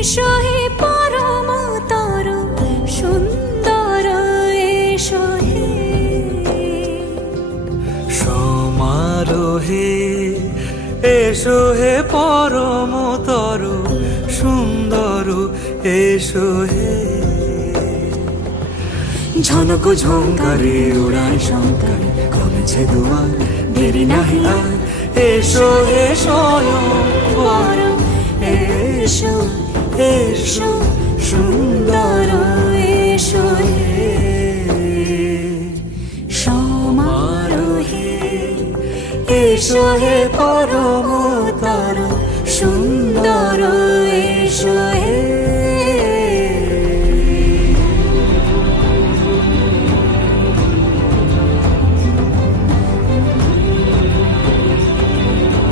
এসো হে পরমতর সুন্দর, এসো হে সমারোহে, এসো হে পরমতর সুন্দর, এসো হে ঝনক ঝঙ্কারে উড়ায় শঙ্কার, কমেছে দুয়ার দেরি নাহি আর, এসো হে স্বয়ং বর, এসো এসো সুন্দর, এসো হে সমারোহে, এসো হে পরম